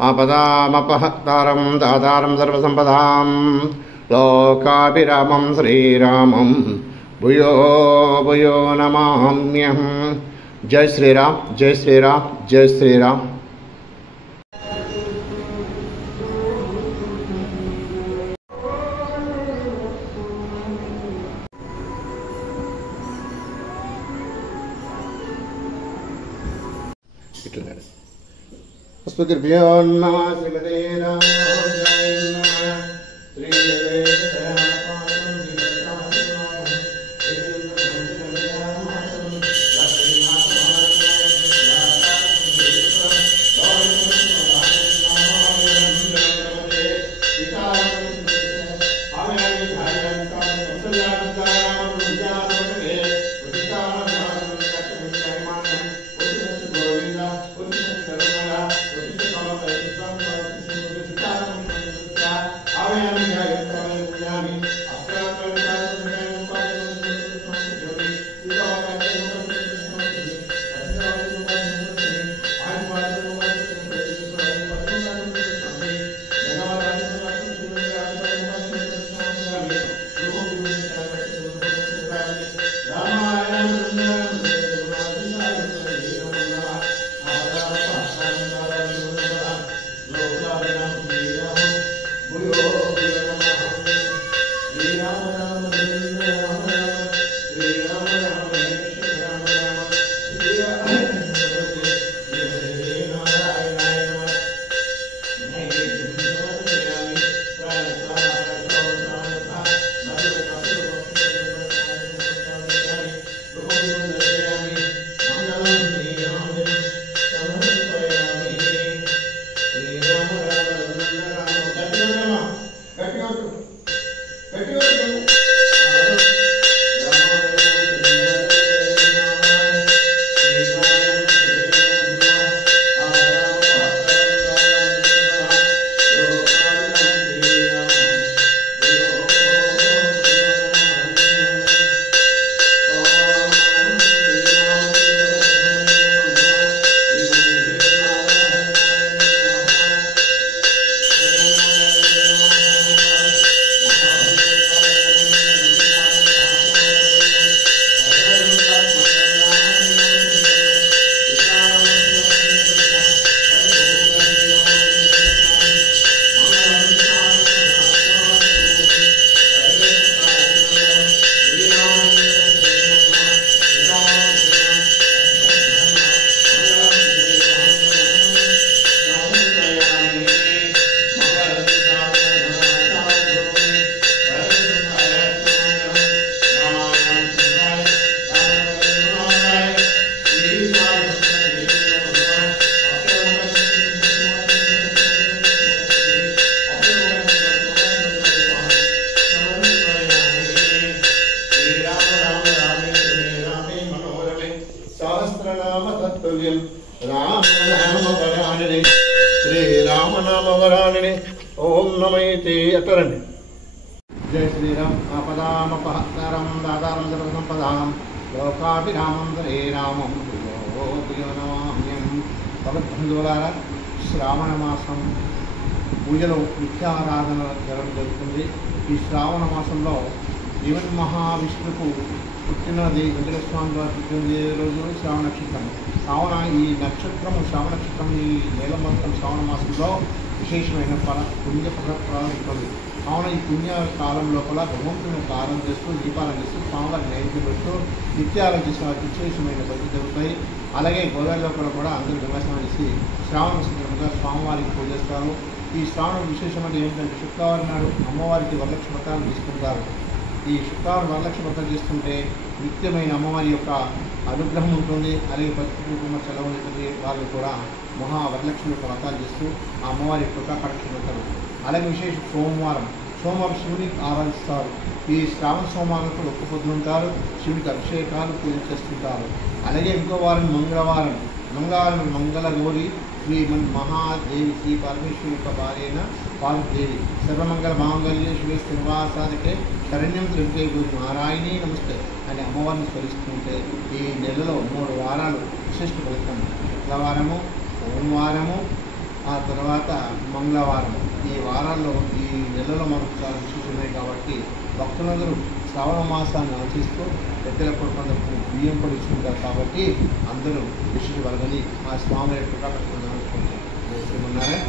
आपदामपहर्तारं दातारं सर्वसंपदां लोकाभिरामं श्रीरामं भूयो भूयो नमाम्यहं। जय श्रीराम, जय श्रीराम, जय श्रीराम। पुष्पकृभ्यो नमः श्रीमते रामाय नमः। श्रीराम नाम वराणिने ओम नमैते अतरणे। जय श्रीराम। आपदामपहर्तारं दातारं सर्वसंपदां लोकाभिरामं श्रीरामं भूयो भूयो नमाम्यहं। భగవద్బంధువులారా, శ్రావణ మాసం పూజలో నిత్యారాధన జరుగుతుంది. ఈ శ్రావణ మాసంలో జీవన్ మహావిష్ణుకు పుట్టినది వెంకటేశ్వర స్వామి వారి పుట్టినది రోజు శ్రావణ నక్షత్రం. కావున ఈ నక్షత్రము శ్రావణ నక్షత్రం ఈ నెల మొత్తం శ్రావణ మాసంలో విశేషమైన పుణ్యఫలాలు ఉంటుంది. కావున ఈ పుణ్య కాలం లోపల భగవంతుని ఆరాధన చేస్తూ దీపాలను చేస్తూ స్వామివారి నైవేద్యం పెడుతూ నిత్యారాధన చేసిన విశేషమైన భక్తి జరుగుతాయి. అలాగే గోదావరి లోపల కూడా అందరూ గంగాస్నానం చేసి శ్రావణ సందర్భంగా స్వామివారికి పూజిస్తారు. ఈ శ్రావణ విశేషం అంటే ఏంటంటే శుక్రవారం నాడు అమ్మవారికి వరలక్ష్మి వ్రతాలు తీసుకుంటారు. ఈ శుక్రవారం వరలక్ష్మి వ్రతం చేస్తుంటే నిత్యమైన అమ్మవారి యొక్క అనుగ్రహం ఉంటుంది. అలాగే పసుపు కుంకుమ చల్ల ఉంటుంది. వాళ్ళు కూడా వరలక్ష్మి యొక్క వ్రతాలు చేస్తూ ఆ అమ్మవారి యొక్క కటాక్షం పెడతారు. అలాగే విశేషం సోమవారం శివునికి ఆరాధిస్తారు. ఈ శ్రావణ సోమవారంతో ఒక్క పొద్దుంటారు. శివునికి అభిషేకాలు పూజ చేస్తుంటారు. అలాగే ఇంకో వారం మంగళవారం మంగళగౌరి శ్రీ మహాదేవి శ్రీ పరమేశ్వరి యొక్క భార్య పార్వతీదేవి సర్వమంగళ మాంగళ్య శివ శ్రీనివాసానికే శరణ్యం త్రిపురే నారాయణీ నమస్తే అని అమ్మవారిని స్మరిస్తుంటే ఈ నెలలో 3 వారాలు విశిష్ట ఫలితం. శుక్రవారము సోమవారము, ఆ తర్వాత మంగళవారం, ఈ వారాల్లో ఈ నెలలో మనకు చాలా విశేషం ఉన్నాయి. కాబట్టి భక్తులందరూ శ్రావణ మాసాన్ని ఆశిస్తూ పెద్దల కొడుకు బియ్యం పడుచుకుంటారు. కాబట్టి అందరూ విశేష వరగని ఆ స్వామి యొక్క శ్రీమన్నారాయణ.